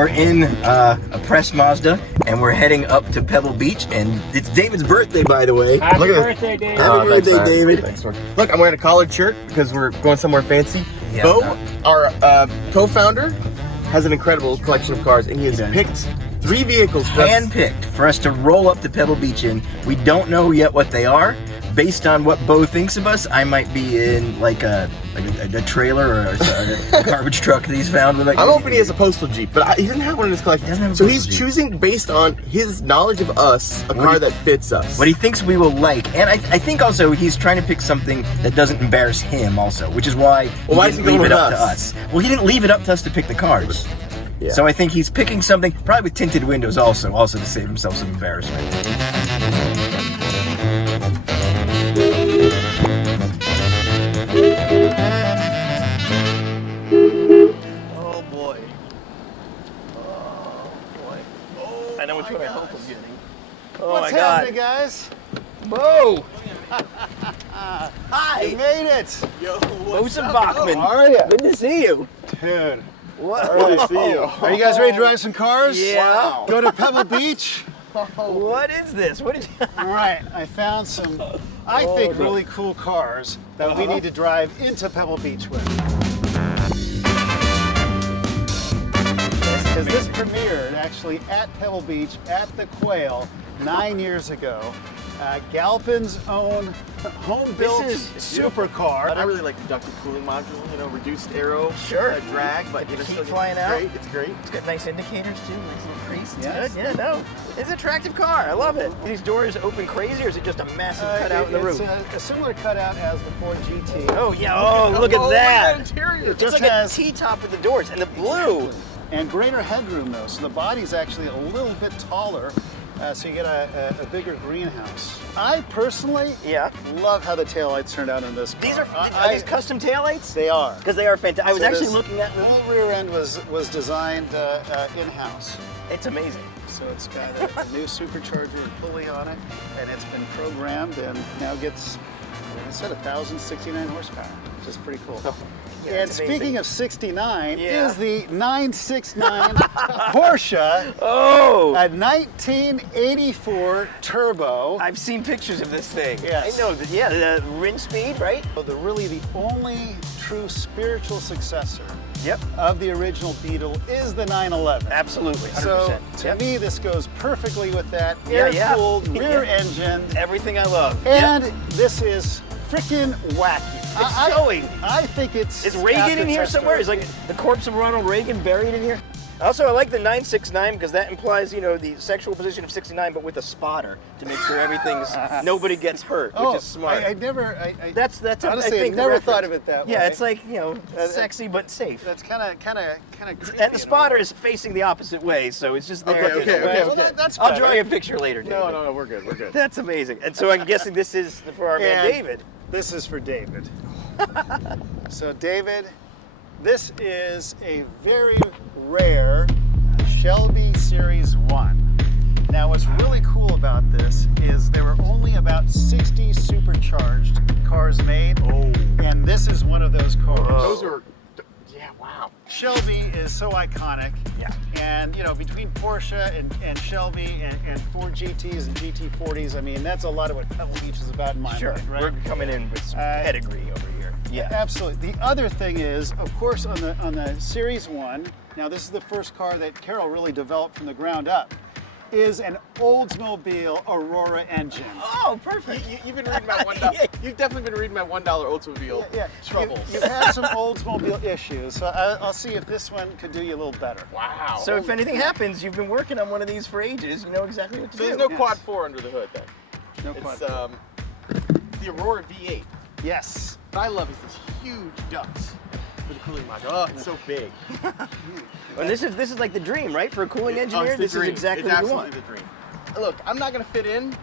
we're in a press Mazda, and we're heading up to Pebble Beach, and it's David's birthday, by the way. Happy birthday, David. Happy birthday, David. Thanks, look, I'm wearing a collared shirt because we're going somewhere fancy. Yeah, Beau, our co-founder, has an incredible collection of cars, and he has picked 3 vehicles for us. Hand-picked for us to roll up to Pebble Beach in. We don't know yet what they are. Based on what Beau thinks of us, I might be in like a trailer or a garbage truck that he's found. With, like, I'm hoping he has a postal Jeep, but he doesn't have one in his collection. So he's choosing based on his knowledge of us, a car that fits us. What he thinks we will like. And I think also he's trying to pick something that doesn't embarrass him also, which is why he didn't leave it up to us. Well, he didn't leave it up to us to pick the cars. Yeah. So I think he's picking something, probably with tinted windows also to save himself some embarrassment. Oh boy. Oh boy. Oh, I know which one I hope I'm getting. Oh What's my God. happening, guys? Beau! Hi! You made it! Yo, Beau Boeckmann. How are you? Good to see you. Dude, What? I really see you. Are you guys ready to drive some cars? Yeah. Wow. Go to Pebble Beach? What is this? What did you... All right, I found some, I think, really cool cars that we need to drive into Pebble Beach with. Because this premiered actually at Pebble Beach at the Quail 9 years ago. Galpin's own home-built supercar. I really like the ducted cooling module, you know, reduced aero, Sure. drag, but The it's heat still flying out. great. It's great. It's got nice indicators too, nice little crease. It's Yes. good. Yeah, no. It's an attractive car. I love it. Are these doors open crazy, or is it just a massive cutout in the roof? It's a similar cutout as the Ford GT. Oh yeah. Oh, look at that. Interior. It's just like has- a T-top with the doors and the blue. And greater headroom though, so the body's actually a little bit taller, so you get a bigger greenhouse. I personally love how the taillights turned out in this car. These are these custom taillights? They are. Because they are fantastic. I was So actually this looking at them. whole rear end was designed in-house. It's amazing. So it's got a new supercharger and pulley on it, and it's been programmed and now gets, like I said, 1,069 horsepower, which is pretty cool. Yeah, and it's speaking amazing. of 69, is the 969 Porsche, Oh! a 1984 turbo. I've seen pictures of this thing. Yes. I know. Yeah, the Rinspeed, right? So really the only true spiritual successor Yep. of the original Beetle is the 911. Absolutely. 100%. So to Yep. me, this goes perfectly with that Yeah, air-cooled yeah. rear Yeah. engine, Everything I love. and Yep. this is freaking wacky. It's showing. I think it's. Is Reagan in here somewhere? Is like the corpse of Ronald Reagan buried in here? Also, I like the 969 because that implies, you know, the sexual position of 69, but with a spotter to make sure everything's nobody gets hurt, which is smart. I never. That's honestly, I think I never reference. thought of it that way. Yeah, it's like, you know, sexy but safe. That's kind of creepy. And the spotter is facing the opposite way, so it's just there. Okay. Well, that's I'll better. draw you a picture later, David. No, we're good. We're good. That's amazing. And so I'm guessing this is for our man And David. This is for David. So David, this is a very rare Shelby Series 1. Now what's really cool about this is there were only about 60 supercharged cars made, and this is one of those cars. Those are, yeah, wow. Shelby is so iconic. Yeah. And you know, between Porsche and Shelby and Ford GTs and GT40s, I mean, that's a lot of what Pebble Beach is about in my mind, right? We're coming in with some pedigree over here. Yeah. Absolutely. The other thing is, of course, on the Series 1, now this is the first car that Carol really developed from the ground up, is an Oldsmobile Aurora engine. Oh, perfect. You've been reading my $1. You've definitely been reading my $1 Oldsmobile troubles. You've had some Oldsmobile issues, so I'll see if this one could do you a little better. Wow. So if anything happens, you've been working on one of these for ages. You know exactly what to So do. there's no Yes. quad 4 under the hood then? No It's quad. the Aurora V8. Yes. What I love is this huge ducts for the cooling module. Oh, it's so big. And this is like the dream, right? For a cooling engineer, It's the this is dream. exactly it's what you absolutely want. the dream. Look, I'm not gonna fit in,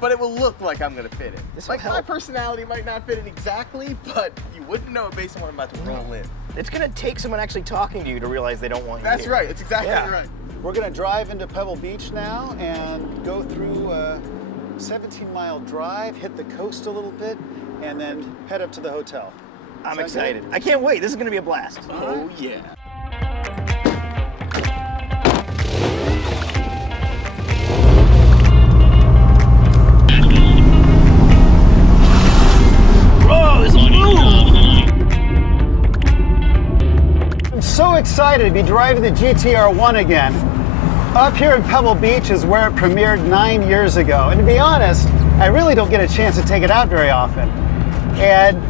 but it will look like I'm gonna fit in. This will Like my help. personality might not fit in exactly, but you wouldn't know it based on what I'm about to roll in. It's gonna take someone actually talking to you to realize they don't want you That's here. right. It's exactly Yeah. right. We're gonna drive into Pebble Beach now and go through a 17-mile drive, hit the coast a little bit, and then head up to the hotel. I'm Sound excited. I can't wait. This is gonna be a blast. Oh yeah. excited to be driving the GTR1 again. Up here in Pebble Beach is where it premiered 9 years ago. And to be honest, I really don't get a chance to take it out very often. And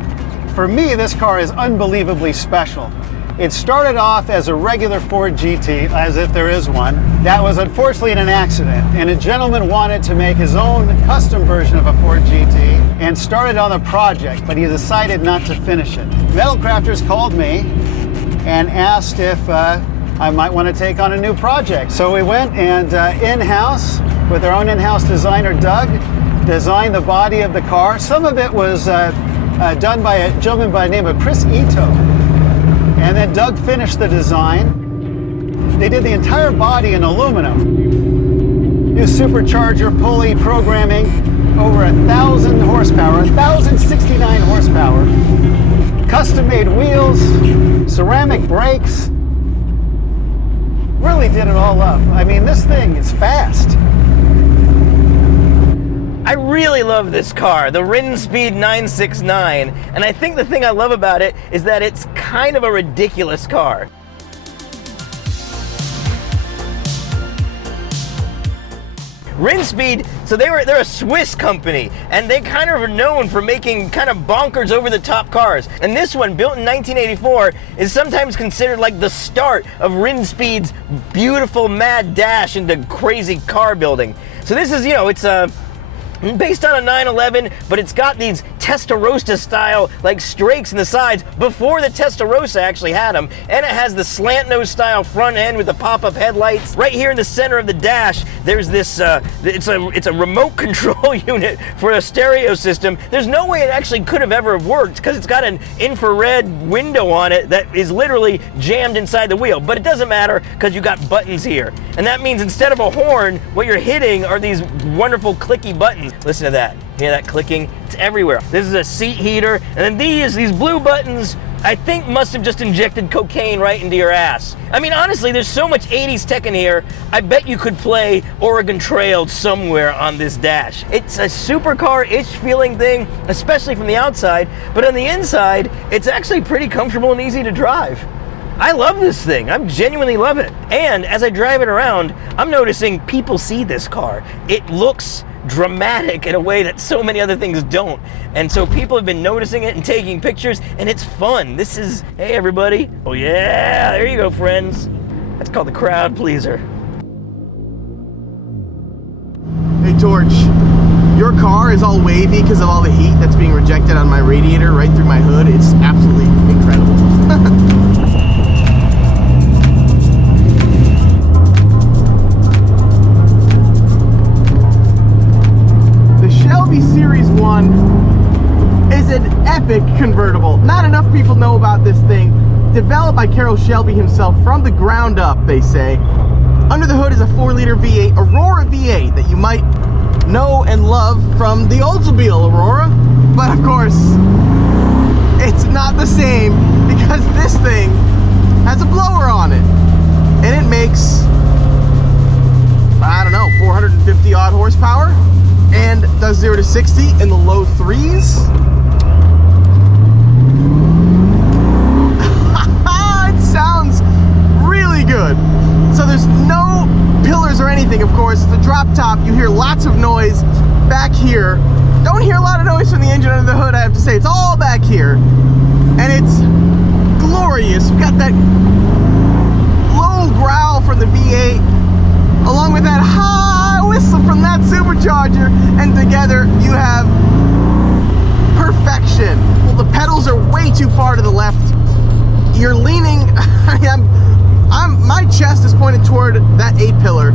for me, this car is unbelievably special. It started off as a regular Ford GT, as if there is one, that was unfortunately in an accident. And a gentleman wanted to make his own custom version of a Ford GT and started on the project, but he decided not to finish it. Metal Crafters called me and asked if I might want to take on a new project. So we went and in-house, with our own in-house designer, Doug, designed the body of the car. Some of it was done by a gentleman by the name of Chris Ito. And then Doug finished the design. They did the entire body in aluminum. New supercharger, pulley, programming, over 1,000 horsepower, 1,069 horsepower. Custom-made wheels, ceramic brakes. Really did it all up. I mean, this thing is fast. I really love this car, the Rinspeed 969, and I think the thing I love about it is that it's kind of a ridiculous car. Rinspeed, so they're a Swiss company, and they kind of are known for making kind of bonkers over-the-top cars. And this one, built in 1984, is sometimes considered like the start of Rinspeed's beautiful mad dash into crazy car building. So this is, you know, it's based on a 911, but it's got these Testarossa style like strakes in the sides before the Testarossa actually had them, and it has the slant nose style front end with the pop-up headlights. Right here in the center of the dash, there's this it's a remote control unit for a stereo system. There's no way it actually could have ever worked because it's got an infrared window on it that is literally jammed inside the wheel, but it doesn't matter because you got buttons here, and that means instead of a horn, what you're hitting are these wonderful clicky buttons. Listen to that. Hear that clicking? It's everywhere. This is a seat heater, and then these blue buttons, I think must have just injected cocaine right into your ass. I mean, honestly, there's so much 80s tech in here, I bet you could play Oregon Trail somewhere on this dash. It's a supercar-ish feeling thing, especially from the outside, but on the inside, it's actually pretty comfortable and easy to drive. I love this thing. I genuinely love it. And as I drive it around, I'm noticing people see this car. It looks dramatic in a way that so many other things don't. And so people have been noticing it and taking pictures, and it's fun. This is, hey everybody. Oh yeah, there you go, friends. That's called the crowd pleaser. Hey Torch, your car is all wavy because of all the heat that's being rejected on my radiator right through my hood. It's absolutely incredible. Shelby Series 1 is an epic convertible. Not enough people know about this thing. Developed by Carroll Shelby himself from the ground up, they say. Under the hood is a 4-liter V8, Aurora V8, that you might know and love from the Oldsmobile Aurora. But of course, it's not the same because this thing has a blower on it. And it makes, I don't know, 450 odd horsepower. And does 0 to 60 in the low 3s. It sounds really good. So there's no pillars or anything, of course. It's a drop top. You hear lots of noise back here. Don't hear a lot of noise from the engine under the hood, I have to say. It's all back here. And it's glorious. You've got that low growl from the V8, along with that high whistle from that supercharger, and together you have perfection. Well, the pedals are way too far to the left. You're leaning, my chest is pointed toward that A-pillar.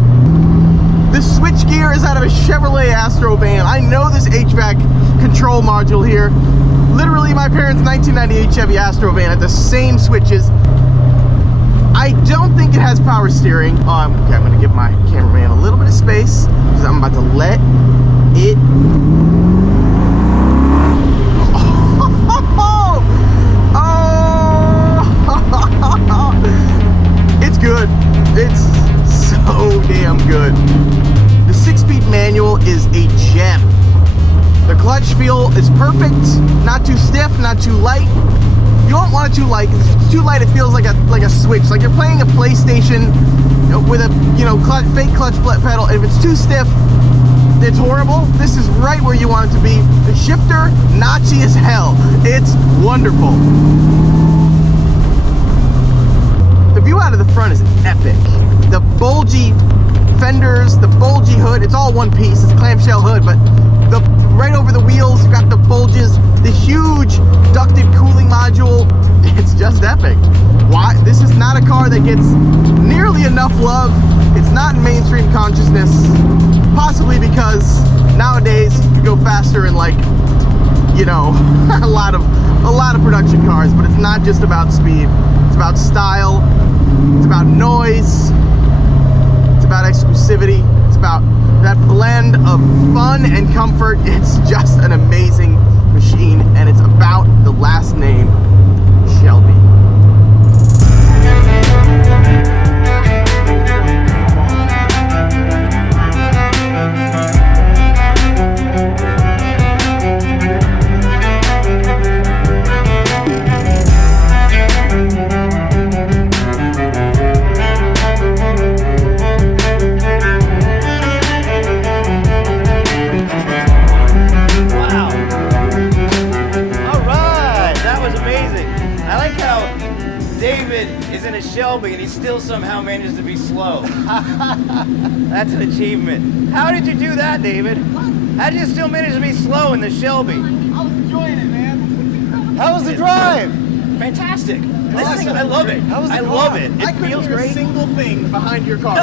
This switch gear is out of a Chevrolet Astro van. I know this HVAC control module here. Literally my parents' 1998 Chevy Astro van had the same switches. I don't think it has power steering. Okay, I'm gonna give my cameraman a little bit of space because I'm about to let it. It's good. It's so damn good. The 6-speed manual is a gem. The clutch feel is perfect. Not too stiff, not too light. You don't want it too light, because if it's too light, it feels like a switch. Like you're playing a PlayStation with a, fake clutch pedal. If it's too stiff, it's horrible. This is right where you want it to be. The shifter, notchy as hell. It's wonderful. The view out of the front is epic. The bulgy fenders, the bulgy hood, it's all one piece. It's a clamshell hood, but right over the wheels, you've got the bulges, the huge ducted cooling module. It's just epic. Why? This is not a car that gets nearly enough love. It's not in mainstream consciousness, possibly because nowadays you go faster in like, a lot of production cars, but it's not just about speed. It's about style, it's about noise, it's about exclusivity, it's about that blend of fun and comfort. It's just an amazing machine, and it's about the last name, Shelby. Shelby, and he still somehow manages to be slow. That's an achievement. How did you do that, David? How did you still manage to be slow in the Shelby? I was enjoying it, man. It's incredible. How was the drive? Fantastic. This thing, I love it. I love it. It feels great. A single thing behind your car.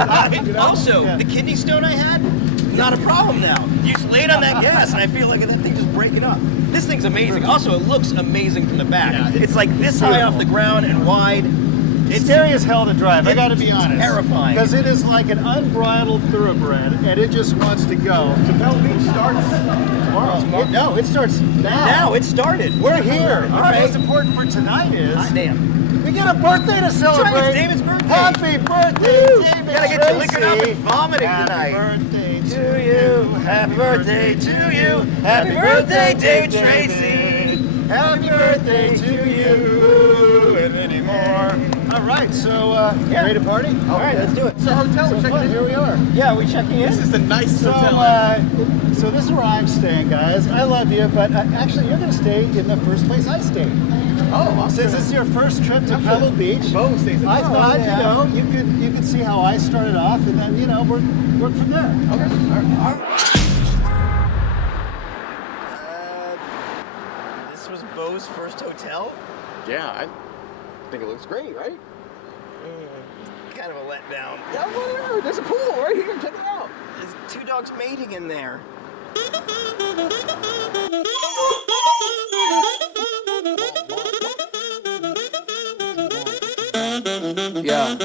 Also, the kidney stone I had, not a problem now. You just lay it on that gas, and I feel like that thing's just breaking up. This thing's amazing. Also, it looks amazing from the back. Yeah, it's like this high off the ground and wide. It's scary as hell to drive, I gotta be honest. Terrifying. Because it is like an unbridled thoroughbred, and it just wants to go. So Pebble Beach starts tomorrow. No, it starts now. Now, it started. We're here. All right. What's important for tonight is... Damn. We got a birthday to celebrate. That's right, it's David's birthday. Happy birthday, Woo. David Gotta get Tracy. you liquored up and vomiting tonight. Happy birthday To you. Happy birthday to you. Happy birthday, David Tracy. Happy birthday to you and many more. All right, so ready to party? All right, let's do it. It's our hotel. So We're fun, checking in. here we are. Yeah, are we checking in? This is the nicest So, hotel. so this is where I'm staying, guys. I love you, but actually you're going to stay in the first place I stayed. Oh, Since this is your first trip to Pebble Beach, Beau stays in I town. thought you could see how I started off, and then work from there. Okay. All right. This was Beau's first hotel? Yeah, I think it looks great, right? Kind of a letdown. Yeah, whatever. There's a pool right here. Check it out. There's two dogs mating in there. Yeah,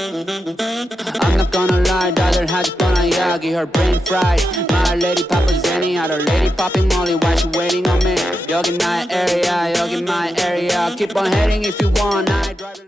I'm not gonna lie, daughter has fun on Yagi, her brain fried. My lady Papa Zenny, other lady popping Molly, why she waiting on me? You're in my area, keep on heading if you want, I drive